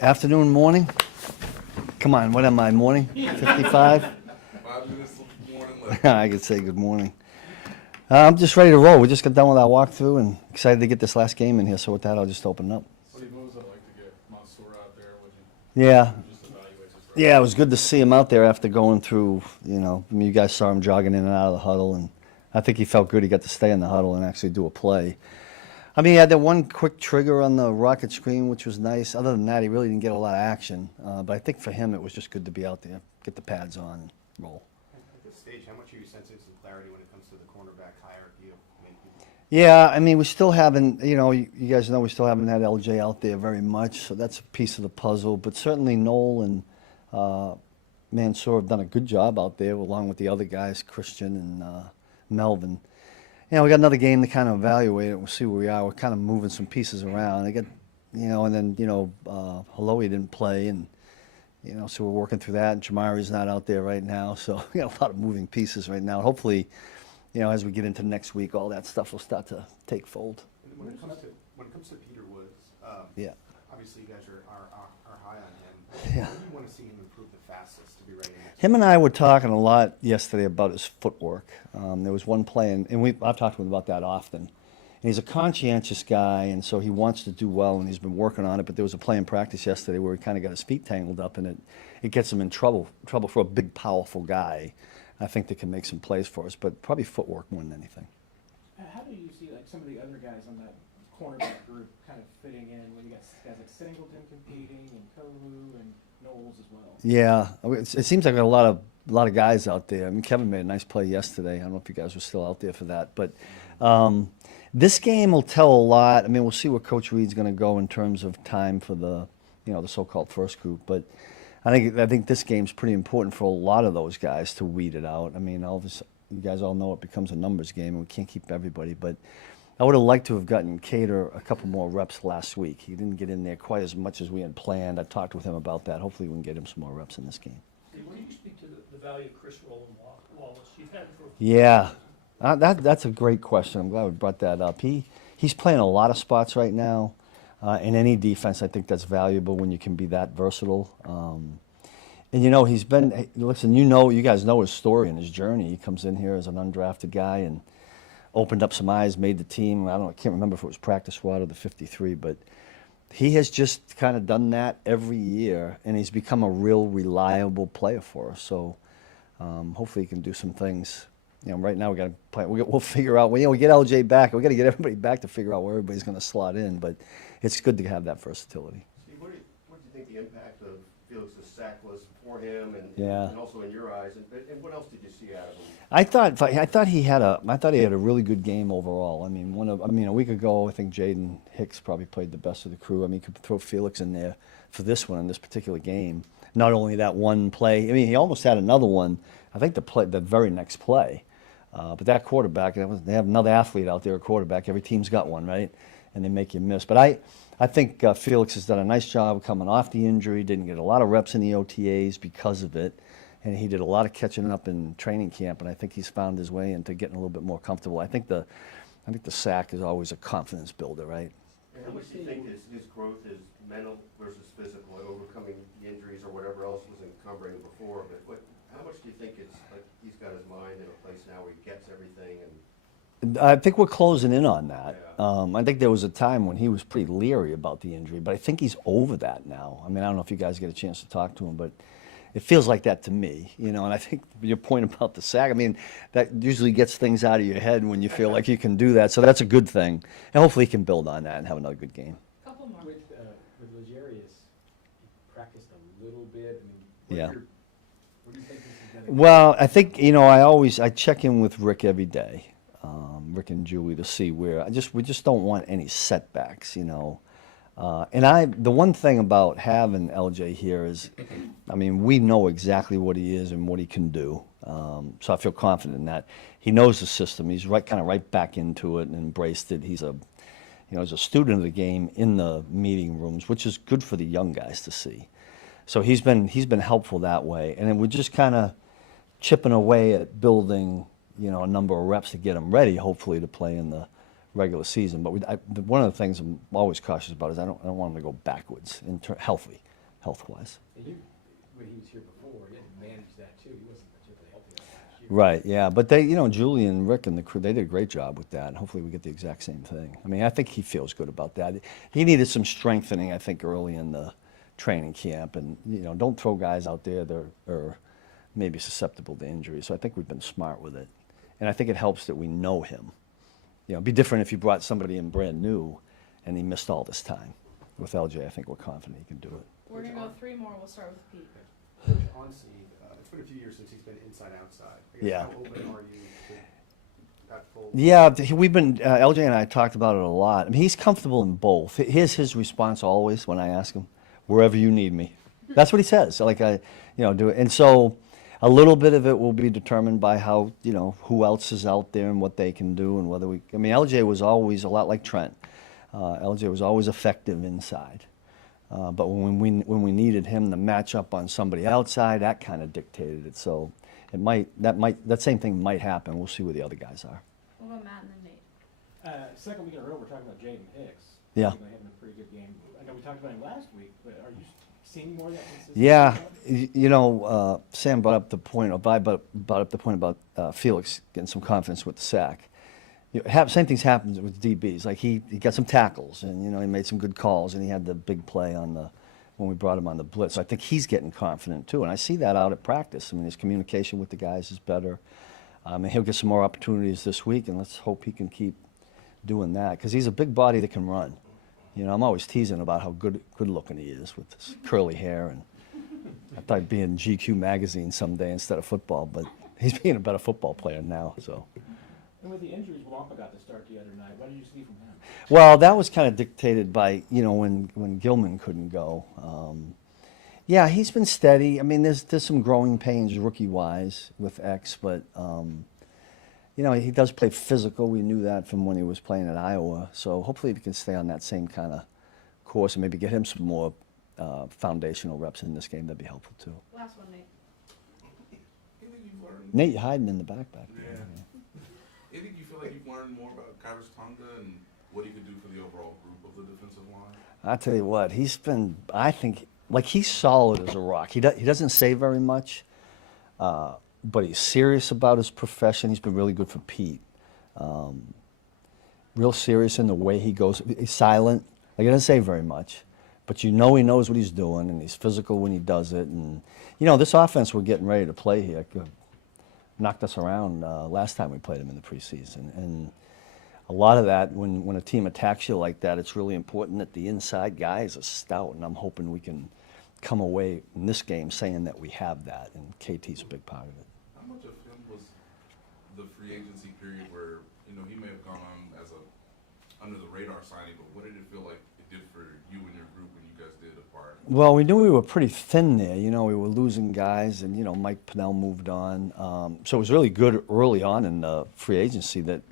Afternoon, morning? Come on, what am I, morning? 55? 5 minutes morning left. I could say good morning. I'm just ready to roll. We just got done with our walkthrough and excited to get this last game in here. So with that, I'll just open it up. Steve, what was it like to get Mansour out there? Yeah. Just evaluate his Yeah, it was good to see him out there after going through, you guys saw him jogging in and out of the huddle, and I think he felt good. He got to stay in the huddle and actually do a play. I mean, he had that one quick trigger on the rocket screen, which was nice. Other than that, he really didn't get a lot of action. But I think for him, it was just good to be out there, get the pads on, and roll. At this stage, how much are you sensing some clarity when it comes to the cornerback hierarchy? Yeah, I mean, we still haven't, you guys know we still haven't had LJ out there very much, so that's a piece of the puzzle. But certainly Noel and Mansour have done a good job out there, along with the other guys, Christian and Melvin. We got another game to kind of evaluate it. We'll see where we are. We're kind of moving some pieces around. I got, and then, Halloui didn't play, and, so we're working through that. And Jamari's not out there right now, so we got a lot of moving pieces right now. Hopefully, as we get into next week, all that stuff will start to take fold. When it comes to Peter Woods, Yeah. obviously you guys are high on him. Yeah. What do you want to see him improve the fastest to be ready next Him and I were talking a lot yesterday about his footwork. There was one play, and I've talked to him about that often. And he's a conscientious guy, and so he wants to do well, and he's been working on it. But there was a play in practice yesterday where he kind of got his feet tangled up, and it gets him in trouble for a big, powerful guy. I think that can make some plays for us, but probably footwork more than anything. How do you see some of the other guys on that cornerback group kind of fitting in when you got guys like Singleton competing and Kovu and Knowles as well? Yeah, it seems like a lot of guys out there. I mean, Kevin made a nice play yesterday. I don't know if you guys were still out there for that, but this game will tell a lot. I mean, we'll see where Coach Reed's going to go in terms of time for the so-called first group, but I think this game's pretty important for a lot of those guys to weed it out. I mean, you guys all know it becomes a numbers game, and we can't keep everybody. But I would have liked to have gotten Cater a couple more reps last week. He didn't get in there quite as much as we had planned. I talked with him about that. Hopefully, we can get him some more reps in this game. Hey, what do you speak to the value of Chris Roland-Wallace? You've had him for Yeah, that's a great question. I'm glad we brought that up. He's playing a lot of spots right now. In any defense, I think that's valuable when you can be that versatile. And he's been, listen, you guys know his story and his journey. He comes in here as an undrafted guy and opened up some eyes, made the team. I can't remember if it was practice squad or the 53, but he has just kind of done that every year, and he's become a real reliable player for us. So hopefully he can do some things. Right now we got to play. We'll figure out. We get LJ back. We got to get everybody back to figure out where everybody's going to slot in. But it's good to have that versatility. Steve, what do you think the impact of Felix's sack was for him, Yeah. and also in your eyes, and what else did you see out of him? I thought he had a really good game overall. I mean, a week ago, I think Jaden Hicks probably played the best of the crew. I mean, you could throw Felix in there for this one in this particular game. Not only that one play. I mean, he almost had another one. I think the very next play. But that quarterback, they have another athlete out there, a quarterback. Every team's got one, right? And they make you miss. But I think Felix has done a nice job coming off the injury. Didn't get a lot of reps in the OTAs because of it. And he did a lot of catching up in training camp. And I think he's found his way into getting a little bit more comfortable. I think the sack is always a confidence builder, right? And how much do you think his growth is mental versus physical, overcoming the injuries or whatever else was encumbering him before? But how much do you think it's like he's got his mind in a place now where he gets everything? And I think we're closing in on that. Yeah. I think there was a time when he was pretty leery about the injury, but I think he's over that now. I mean, I don't know if you guys get a chance to talk to him, but it feels like that to me, And I think your point about the sack, I mean, that usually gets things out of your head when you feel like you can do that. So that's a good thing, and hopefully he can build on that and have another good game. Couple more. With Legarius, he practiced a little bit. I mean, Yeah. what do you think this is going to be? Well, I think I check in with Rick every day, Rick and Julie, to see where we just don't want any setbacks, And the one thing about having LJ here is, I mean, we know exactly what he is and what he can do. So I feel confident in that. He knows the system. He's kind of right back into it and embraced it. He's he's a student of the game in the meeting rooms, which is good for the young guys to see. So he's been helpful that way. And then we're just kind of chipping away at building, a number of reps to get him ready, hopefully, to play in the regular season. But one of the things I'm always cautious about is I don't want him to go backwards health-wise. And when he was here before, he had to manage that too. He wasn't particularly healthy last year. Right, yeah, but they, Julian, Rick, and the crew, they did a great job with that, and hopefully we get the exact same thing. I mean, I think he feels good about that. He needed some strengthening, I think, early in the training camp, and, don't throw guys out there that are maybe susceptible to injury, so I think we've been smart with it. And I think it helps that we know him. It'd be different if you brought somebody in brand new and he missed all this time. With LJ, I think we're confident he can do it. We're gonna go 3 more. We'll start with Pete. Coach Onsi, it's been a few years since he's been inside-outside. I guess Yeah. How open are you to that full? Yeah, we've been, LJ and I talked about it a lot. I mean, he's comfortable in both. Here's his response always when I ask him, wherever you need me. That's what he says. Like, do it. And so a little bit of it will be determined by how, who else is out there and what they can do and whether LJ was always a lot like Trent. LJ was always effective inside. But when we needed him to match up on somebody outside, that kind of dictated it. So that same thing might happen. We'll see where the other guys are. What about Matt and then Nate? Second week in a row, we're talking about Jaden Hicks. Yeah. Having a pretty good game. I know we talked about him last week, but are you seeing more of that consistency? Yeah, Sam brought up the point, or I brought up the point about Felix getting some confidence with the sack. Same things happen with DBs. Like he got some tackles, and he made some good calls, and he had the big play when we brought him on the blitz. So I think he's getting confident too, and I see that out at practice. I mean, his communication with the guys is better. And he'll get some more opportunities this week, and let's hope he can keep doing that because he's a big body that can run. I'm always teasing about how good looking he is with his curly hair, and I thought he'd be in GQ magazine someday instead of football, but he's being a better football player now. So. And with the injuries, Wampa got to start the other night. What did you see from him? Well, that was kind of dictated by when Gilman couldn't go. Yeah, he's been steady. I mean, there's some growing pains rookie-wise with X, but he does play physical. We knew that from when he was playing at Iowa. So hopefully he can stay on that same kind of course and maybe get him some more foundational reps in this game. That'd be helpful too. Last one, Nate. Anything you've learned? Nate, you're hiding in the back there. Yeah. Anything you feel like you've learned more about Tonga and what he could do for the overall group of the defensive line? I tell you what, I think, he's solid as a rock. He doesn't say very much, but he's serious about his profession. He's been really good for Pete. Real serious in the way he goes. He's silent. He doesn't say very much, but he knows what he's doing, and he's physical when he does it. And, this offense we're getting ready to play here knocked us around last time we played him in the preseason. And a lot of that, when a team attacks you like that, it's really important that the inside guys are stout, and I'm hoping we can come away in this game saying that we have that, and KT's a big part of it. How much of him was the free agency period where, he may have gone on as a under the radar signing, but what did it feel like it did for you and your group when you guys did acquire him? Well, we knew we were pretty thin there. We were losing guys, and Mike Pennell moved on. So it was really good early on in the free agency that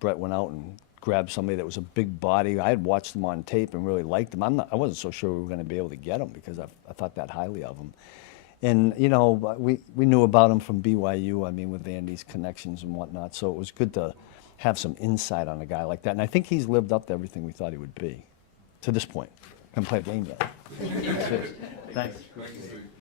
Brett went out and grabbed somebody that was a big body. I had watched him on tape and really liked him. I wasn't so sure we were going to be able to get him because I thought that highly of him. And we knew about him from BYU. I mean, with Andy's connections and whatnot. So it was good to have some insight on a guy like that. And I think he's lived up to everything we thought he would be to this point. Haven't played a game yet. Thanks. Thank you, Steve.